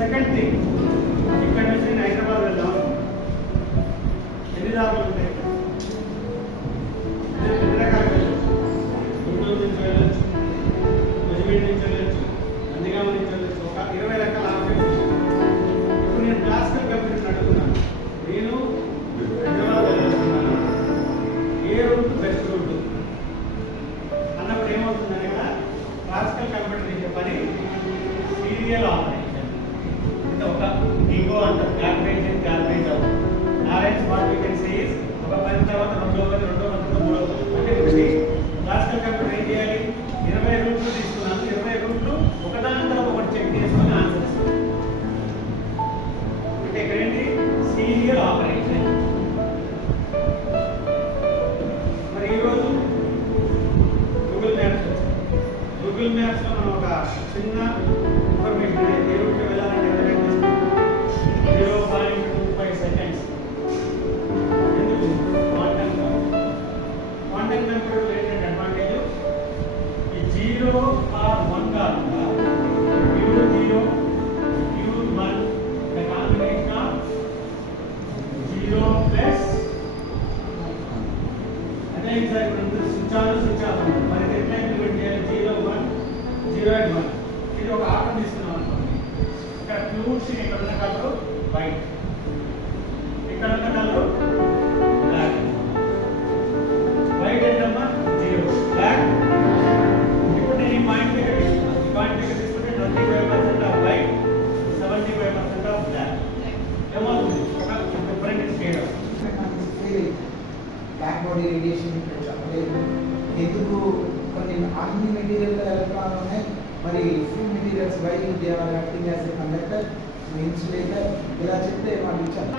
Second thing, ఇక్కడ నుంచి నేను హైదరాబాద్ వెళ్దాం. ఎన్ని దారులు ఉంటాయి? ఎన్ని రకాలు వెళ్ళచ్చు? గుంటూరు నుంచి వెళ్ళచ్చు, అజ్మీర్ నుంచి వెళ్ళచ్చు, నందిగామ నుంచి వెళ్ళచ్చు. ఒక 20 రకాల ఆప్షన్స్. ఇప్పుడు నేను క్లాసికల్ కంపెనీని అడుగుతున్నాను, నేను హైదరాబాద్ వెళ్ళొస్తున్నాను, ఏ రూట్ బెస్ట్ రూట్ అన్నప్పుడు ఏమవుతుందని కూడా క్లాసికల్ కంప్యూటర్ చేసే పని సీరియల్ ఆపరేషన్. అంటే ఒక ఇంకో అంటారు క్యాల్కులేషన్ క్యాల్కులేట్ అవుతుంది. Orange what we can say is ఒక పని తర్వాత రెండో పని మూడో పని. అంటే ఒకటి క్లాసికల్ కంప్యూటర్ ఏం చేయాలి? 20 రూట్లు తీసుకున్నాను, 20 రూట్లు ఒకదాని తర్వాత ఒకటి చెక్ చేసుకొని ఆన్సర్ ఇస్తుంది. అంటే ఇక్కడ ఏంటి? Serial operation. మరి ఈరోజు గూగుల్ మ్యాప్స్ వచ్చింది. గూగుల్ మ్యాప్స్ లో మనం ఒక చిన్న ఇన్ఫర్మేషన్ ఏ రూట్ వెళ్ళాలంటే ఎంత టైం తీసుకుంటాం? 0.25 సెకండ్స్. ఎందుకు? క్వాంటమ్ కంప్యూటర్ ఏంటంటే అడ్వాంటేజ్, ఈ 0 or 1 కాకుండా ప్యూర్ 0 ప్యూర్ 1 ద కాంబినేషన్ ఆఫ్ 0 ప్లస్ అదే సార్ ఇప్పుడు స్విచ్ ఆన్ స్విచ్ ఆఫ్ అంటారు. మరి ఎట్లా ఇంప్లిమెంట్ చేయాలి? 0 1 0 and 1. ఇది ఒక ఆటం తీసుకున్నాం అనుకోండి. ఇక్కడ ఫ్లూట్స్ ఇక్కడ ఉన్న కలర్ వైట్, ఇక్కడ ఉన్న కలర్ బ్లాక్. వైట్ ఏంటమ్మా? 0, బ్లాక్. ఇప్పుడు నేను ఈ పాయింట్ దగ్గర తీసుకున్నాను. ఈ పాయింట్ దగ్గర తీసుకుంటే 25% ఆఫ్ వైట్, 75% ఆఫ్ బ్లాక్. ఏమవుతుంది? ఒక డిఫరెంట్ షేడ్ వస్తుంది. బ్లాక్ బాడీ రేడియేషన్ అంటే ఎందుకు కొన్ని అన్ని మెటీరియల్ ఎలక్ట్రాన్లు ఉన్నాయి, మరి free materials why they are acting as a conductor, insulator, ఇలా చెప్తే వాళ్ళు ఇచ్చారు.